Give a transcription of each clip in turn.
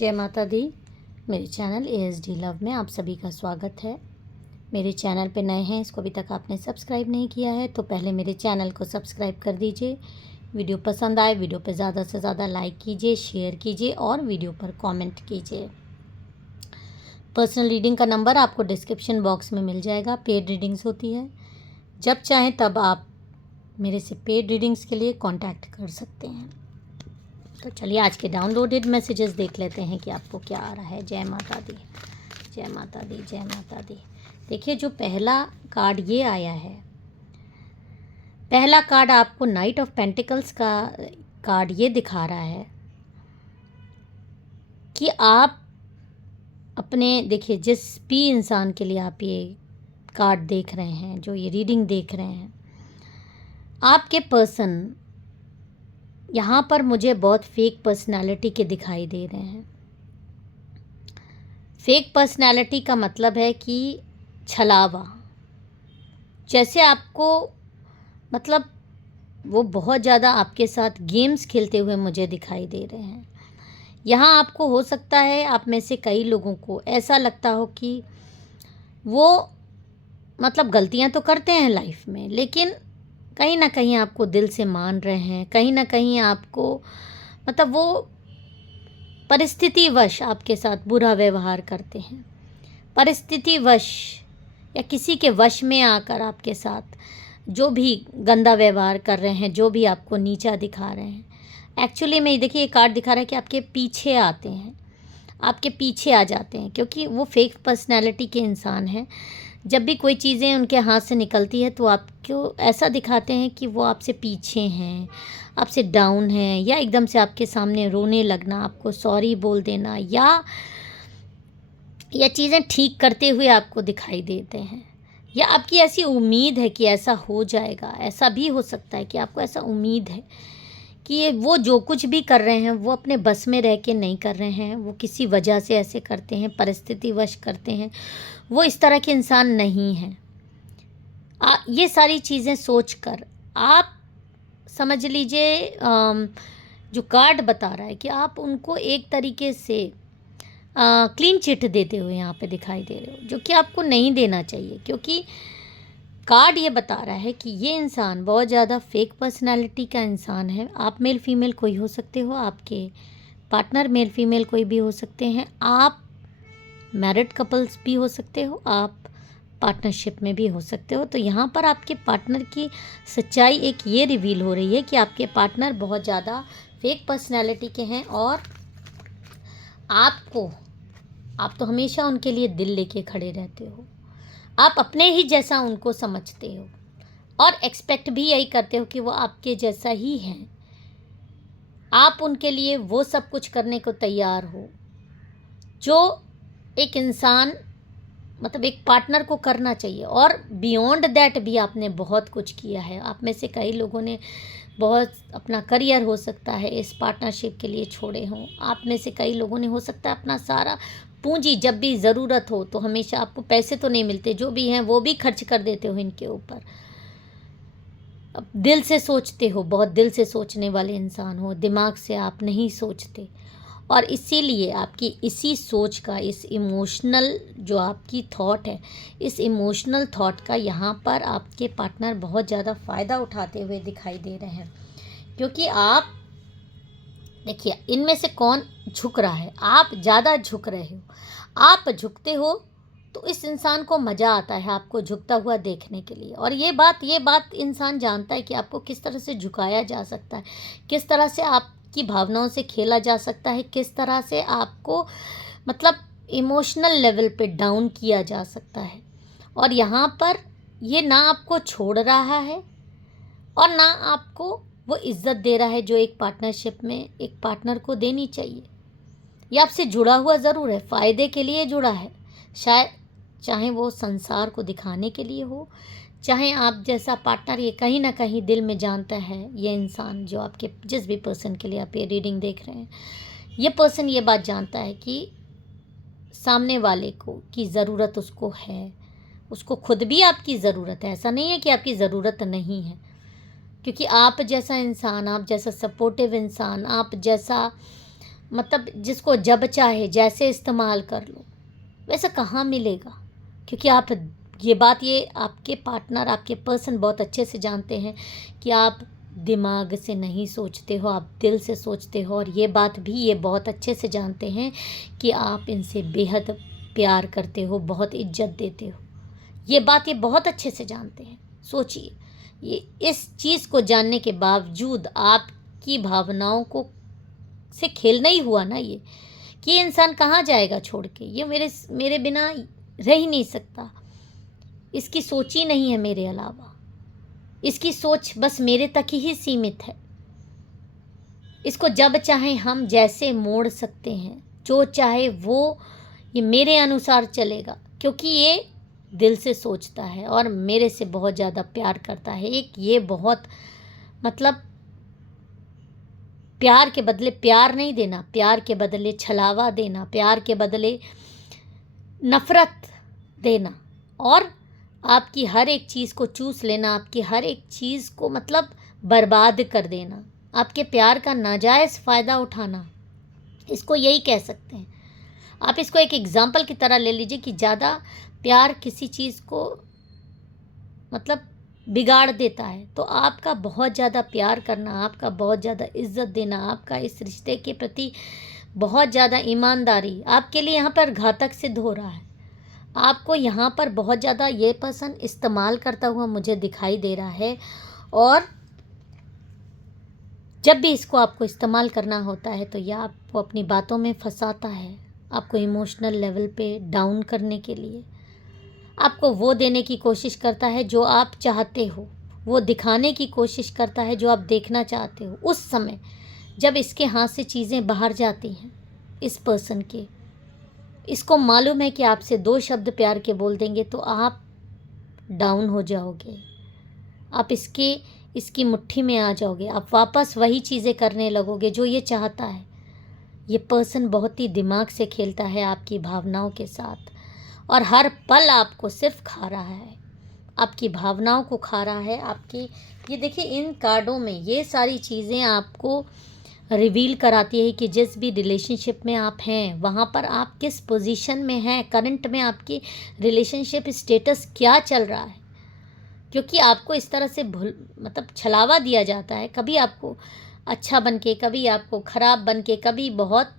जय माता दी। मेरे चैनल ASD लव में आप सभी का स्वागत है। मेरे चैनल पे नए हैं, इसको अभी तक आपने सब्सक्राइब नहीं किया है तो पहले मेरे चैनल को सब्सक्राइब कर दीजिए। वीडियो पसंद आए वीडियो पे ज़्यादा से ज़्यादा लाइक कीजिए, शेयर कीजिए और वीडियो पर कमेंट कीजिए। पर्सनल रीडिंग का नंबर आपको डिस्क्रिप्शन बॉक्स में मिल जाएगा। पेड रीडिंग्स होती है, जब चाहें तब आप मेरे से पेड रीडिंग्स के लिए कॉन्टैक्ट कर सकते हैं। तो चलिए आज के डाउनलोडेड मैसेजेस देख लेते हैं कि आपको क्या आ रहा है। जय माता दी, जय माता दी, जय माता दी। देखिए, जो पहला कार्ड ये आया है, पहला कार्ड आपको नाइट ऑफ पेंटिकल्स का कार्ड ये दिखा रहा है कि आप अपने, देखिए जिस भी इंसान के लिए आप ये कार्ड देख रहे हैं, जो ये रीडिंग देख रहे हैं, आपके पर्सन यहाँ पर मुझे बहुत फेक पर्सनालिटी के दिखाई दे रहे हैं। फेक पर्सनालिटी का मतलब है कि छलावा, जैसे आपको मतलब वो बहुत ज़्यादा आपके साथ गेम्स खेलते हुए मुझे दिखाई दे रहे हैं। यहाँ आपको हो सकता है आप में से कई लोगों को ऐसा लगता हो कि वो मतलब गलतियाँ तो करते हैं लाइफ में, लेकिन कहीं ना कहीं आपको दिल से मान रहे हैं, कहीं ना कहीं आपको मतलब वो परिस्थितिवश आपके साथ बुरा व्यवहार करते हैं, परिस्थितिवश या किसी के वश में आकर आपके साथ जो भी गंदा व्यवहार कर रहे हैं, जो भी आपको नीचा दिखा रहे हैं। एक्चुअली में देखिए, ये कार्ड दिखा रहा है कि आपके पीछे आते हैं, आपके पीछे आ जाते हैं, क्योंकि वो फेक पर्सनैलिटी के इंसान हैं। जब भी कोई चीज़ें उनके हाथ से निकलती है तो आपको ऐसा दिखाते हैं कि वो आपसे पीछे हैं, आपसे डाउन हैं, या एकदम से आपके सामने रोने लगना, आपको सॉरी बोल देना, या चीज़ें ठीक करते हुए आपको दिखाई देते हैं, या आपकी ऐसी उम्मीद है कि ऐसा हो जाएगा। ऐसा भी हो सकता है कि आपको ऐसा उम्मीद है कि ये वो जो कुछ भी कर रहे हैं वो अपने बस में रह के नहीं कर रहे हैं, वो किसी वजह से ऐसे करते हैं, परिस्थितिवश करते हैं, वो इस तरह के इंसान नहीं हैं। ये सारी चीज़ें सोचकर आप समझ लीजिए, जो कार्ड बता रहा है कि आप उनको एक तरीके से क्लीन चिट देते हुए यहाँ पे दिखाई दे रहे हो, जो कि आपको नहीं देना चाहिए। क्योंकि कार्ड ये बता रहा है कि ये इंसान बहुत ज़्यादा फेक पर्सनालिटी का इंसान है। आप मेल फीमेल कोई हो सकते हो, आपके पार्टनर मेल फीमेल कोई भी हो सकते हैं, आप मैरिड कपल्स भी हो सकते हो, आप पार्टनरशिप में भी हो सकते हो। तो यहाँ पर आपके पार्टनर की सच्चाई एक ये रिवील हो रही है कि आपके पार्टनर बहुत ज़्यादा फेक पर्सनालिटी के हैं, और आप तो हमेशा उनके लिए दिल लेके खड़े रहते हो, आप अपने ही जैसा उनको समझते हो और एक्सपेक्ट भी यही करते हो कि वो आपके जैसा ही हैं। आप उनके लिए वो सब कुछ करने को तैयार हो जो एक इंसान मतलब एक पार्टनर को करना चाहिए, और बियॉन्ड दैट भी आपने बहुत कुछ किया है। आप में से कई लोगों ने बहुत अपना करियर हो सकता है इस पार्टनरशिप के लिए छोड़े हों। आप में से कई लोगों ने हो सकता है अपना सारा पूंजी, जब भी ज़रूरत हो तो हमेशा आपको पैसे तो नहीं मिलते, जो भी हैं वो भी खर्च कर देते हो इनके ऊपर। अब दिल से सोचते हो, बहुत दिल से सोचने वाले इंसान हो, दिमाग से आप नहीं सोचते, और इसीलिए आपकी इसी सोच का, इस इमोशनल जो आपकी थॉट है, इस इमोशनल थॉट का यहाँ पर आपके पार्टनर बहुत ज़्यादा फ़ायदा उठाते हुए दिखाई दे रहे हैं। क्योंकि आप देखिए, इनमें से कौन झुक रहा है, आप ज़्यादा झुक रहे हो। आप झुकते हो तो इस इंसान को मज़ा आता है आपको झुकता हुआ देखने के लिए, और ये बात इंसान जानता है कि आपको किस तरह से झुकाया जा सकता है, किस तरह से आपकी भावनाओं से खेला जा सकता है, किस तरह से आपको मतलब इमोशनल लेवल पे डाउन किया जा सकता है। और यहाँ पर ये ना आपको छोड़ रहा है और ना आपको वो इज़्ज़त दे रहा है जो एक पार्टनरशिप में एक पार्टनर को देनी चाहिए। ये आपसे जुड़ा हुआ ज़रूर है, फ़ायदे के लिए जुड़ा है, शायद चाहे वो संसार को दिखाने के लिए हो, चाहे आप जैसा पार्टनर ये कहीं ना कहीं दिल में जानता है। ये इंसान जो आपके जिस भी पर्सन के लिए आप ये रीडिंग देख रहे हैं, ये पर्सन ये बात जानता है कि सामने वाले को की ज़रूरत उसको है, उसको खुद भी आपकी ज़रूरत है। ऐसा नहीं है कि आपकी ज़रूरत नहीं है, क्योंकि आप जैसा इंसान, आप जैसा सपोर्टिव इंसान, आप जैसा मतलब जिसको जब चाहे जैसे इस्तेमाल कर लो, वैसा कहाँ मिलेगा। क्योंकि आप ये आपके पार्टनर, आपके पर्सन बहुत अच्छे से जानते हैं कि आप दिमाग से नहीं सोचते हो, आप दिल से सोचते हो। और ये बात भी ये बहुत अच्छे से जानते हैं कि आप इनसे बेहद प्यार करते हो, बहुत इज्जत देते हो। ये बात ये बहुत अच्छे से जानते हैं। सोचिए, ये इस चीज़ को जानने के बावजूद आपकी भावनाओं को से खेलना ही हुआ ना ये, कि ये इंसान कहाँ जाएगा छोड़ के, ये मेरे बिना रह ही नहीं सकता, इसकी सोच ही नहीं है मेरे अलावा, इसकी सोच बस मेरे तक ही सीमित है, इसको जब चाहे हम जैसे मोड़ सकते हैं, जो चाहे वो ये मेरे अनुसार चलेगा, क्योंकि ये दिल से सोचता है और मेरे से बहुत ज़्यादा प्यार करता है। एक ये बहुत मतलब प्यार के बदले प्यार नहीं देना, प्यार के बदले छलावा देना, प्यार के बदले नफ़रत देना, और आपकी हर एक चीज़ को चूस लेना, आपकी हर एक चीज़ को मतलब बर्बाद कर देना, आपके प्यार का नाजायज़ फ़ायदा उठाना, इसको यही कह सकते हैं। आप इसको एक एग्ज़ाम्पल की तरह ले लीजिए कि ज़्यादा प्यार किसी चीज़ को मतलब बिगाड़ देता है, तो आपका बहुत ज़्यादा प्यार करना, आपका बहुत ज़्यादा इज्जत देना, आपका इस रिश्ते के प्रति बहुत ज़्यादा ईमानदारी आपके लिए यहाँ पर घातक सिद्ध हो रहा है। आपको यहाँ पर बहुत ज़्यादा ये पर्सन इस्तेमाल करता हुआ मुझे दिखाई दे रहा है, और जब भी इसको आपको इस्तेमाल करना होता है तो यह आपको अपनी बातों में फंसाता है, आपको इमोशनल लेवल पे डाउन करने के लिए आपको वो देने की कोशिश करता है जो आप चाहते हो, वो दिखाने की कोशिश करता है जो आप देखना चाहते हो। उस समय जब इसके हाथ से चीज़ें बाहर जाती हैं, इस पर्सन के, इसको मालूम है कि आपसे 2 शब्द प्यार के बोल देंगे तो आप डाउन हो जाओगे, आप इसकी मुट्ठी में आ जाओगे, आप वापस वही चीज़ें करने लगोगे जो ये चाहता है। ये पर्सन बहुत ही दिमाग से खेलता है आपकी भावनाओं के साथ, और हर पल आपको सिर्फ खा रहा है, आपकी भावनाओं को खा रहा है। आपकी ये देखिए, इन कार्डों में ये सारी चीज़ें आपको रिवील कराती है कि जिस भी रिलेशनशिप में आप हैं वहाँ पर आप किस पोजीशन में हैं, करंट में आपकी रिलेशनशिप स्टेटस क्या चल रहा है। क्योंकि आपको इस तरह से मतलब छलावा दिया जाता है, कभी आपको अच्छा बन के, कभी आपको ख़राब बन के, कभी बहुत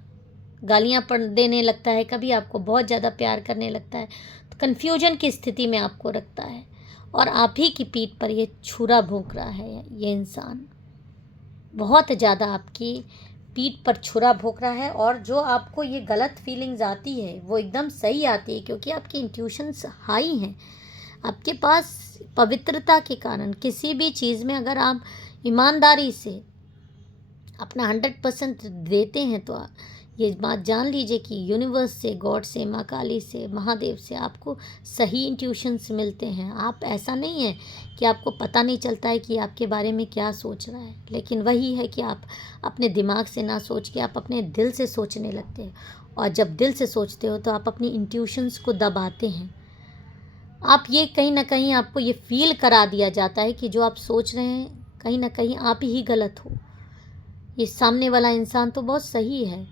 गालियाँ देने लगता है, कभी आपको बहुत ज़्यादा प्यार करने लगता है। तो कन्फ्यूजन की स्थिति में आपको रखता है, और आप ही की पीठ पर ये छुरा भोंक रहा है। ये इंसान बहुत ज़्यादा आपकी पीठ पर छुरा भोंक रहा है, और जो आपको ये गलत फीलिंग्स आती है वो एकदम सही आती है, क्योंकि आपकी इंट्यूशंस हाई हैं। आपके पास पवित्रता के कारण किसी भी चीज़ में अगर आप ईमानदारी से अपना 100% देते हैं तो ये बात जान लीजिए कि यूनिवर्स से, गॉड से, माँ काली से, महादेव से आपको सही इंट्यूशंस मिलते हैं। आप ऐसा नहीं है कि आपको पता नहीं चलता है कि आपके बारे में क्या सोच रहा है, लेकिन वही है कि आप अपने दिमाग से ना सोच के आप अपने दिल से सोचने लगते हैं, और जब दिल से सोचते हो तो आप अपनी इंट्यूशंस को दबाते हैं। आप ये कहीं ना कहीं आपको ये फील करा दिया जाता है कि जो आप सोच रहे हैं कहीं ना कहीं आप ही गलत हो, ये सामने वाला इंसान तो बहुत सही है,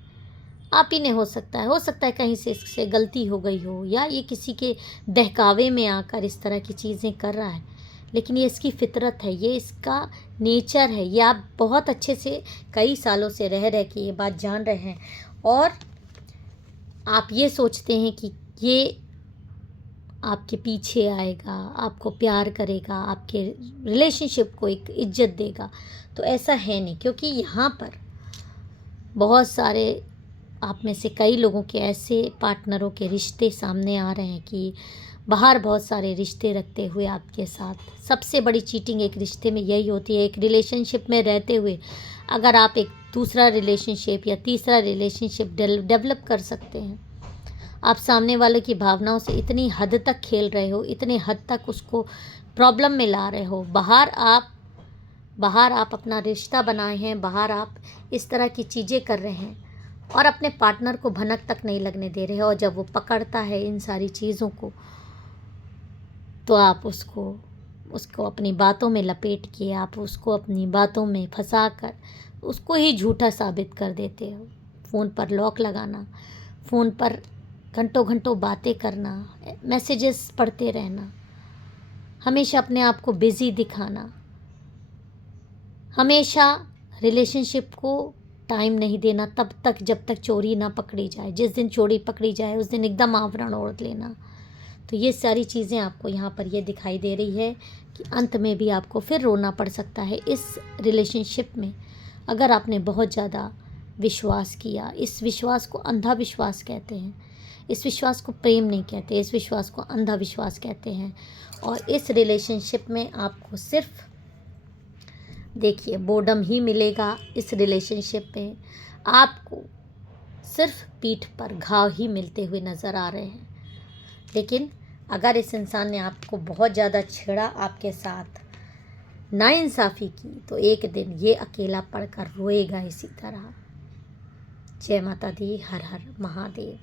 आप ही ने हो सकता है कहीं से इससे गलती हो गई हो, या ये किसी के बहकावे में आकर इस तरह की चीज़ें कर रहा है, लेकिन ये इसकी फितरत है, ये इसका नेचर है। ये आप बहुत अच्छे से कई सालों से रह के ये बात जान रहे हैं, और आप ये सोचते हैं कि ये आपके पीछे आएगा, आपको प्यार करेगा, आपके रिलेशनशिप को एक इज्जत देगा। तो ऐसा है नहीं, क्योंकि यहाँ पर बहुत सारे आप में से कई लोगों के ऐसे पार्टनरों के रिश्ते सामने आ रहे हैं कि बाहर बहुत सारे रिश्ते रखते हुए आपके साथ। सबसे बड़ी चीटिंग एक रिश्ते में यही होती है, एक रिलेशनशिप में रहते हुए अगर आप एक दूसरा रिलेशनशिप या तीसरा रिलेशनशिप डेवलप कर सकते हैं, आप सामने वाले की भावनाओं से इतनी हद तक खेल रहे हो, इतने हद तक उसको प्रॉब्लम में ला रहे हो। बाहर आप अपना रिश्ता बनाए हैं, बाहर आप इस तरह की चीज़ें कर रहे हैं, और अपने पार्टनर को भनक तक नहीं लगने दे रहे, और जब वो पकड़ता है इन सारी चीज़ों को तो आप उसको अपनी बातों में लपेट के, आप उसको अपनी बातों में फंसा कर उसको ही झूठा साबित कर देते हो। फ़ोन पर लॉक लगाना, फ़ोन पर घंटों घंटों बातें करना, मैसेजेस पढ़ते रहना, हमेशा अपने आप को बिज़ी दिखाना, हमेशा रिलेशनशिप को टाइम नहीं देना तब तक जब तक चोरी ना पकड़ी जाए। जिस दिन चोरी पकड़ी जाए उस दिन एकदम आवरण ओढ़ लेना। तो ये सारी चीज़ें आपको यहाँ पर ये दिखाई दे रही है कि अंत में भी आपको फिर रोना पड़ सकता है इस रिलेशनशिप में, अगर आपने बहुत ज़्यादा विश्वास किया। इस विश्वास को अंधा विश्वास कहते हैं, इस विश्वास को प्रेम नहीं कहते, इस विश्वास को अंधा विश्वास कहते हैं। और इस रिलेशनशिप में आपको सिर्फ देखिए बोर्डम ही मिलेगा। इस रिलेशनशिप में आपको सिर्फ पीठ पर घाव ही मिलते हुए नज़र आ रहे हैं। लेकिन अगर इस इंसान ने आपको बहुत ज़्यादा छेड़ा, आपके साथ नाइंसाफ़ी की, तो एक दिन ये अकेला पड़कर रोएगा इसी तरह। जय माता दी, हर हर महादेव।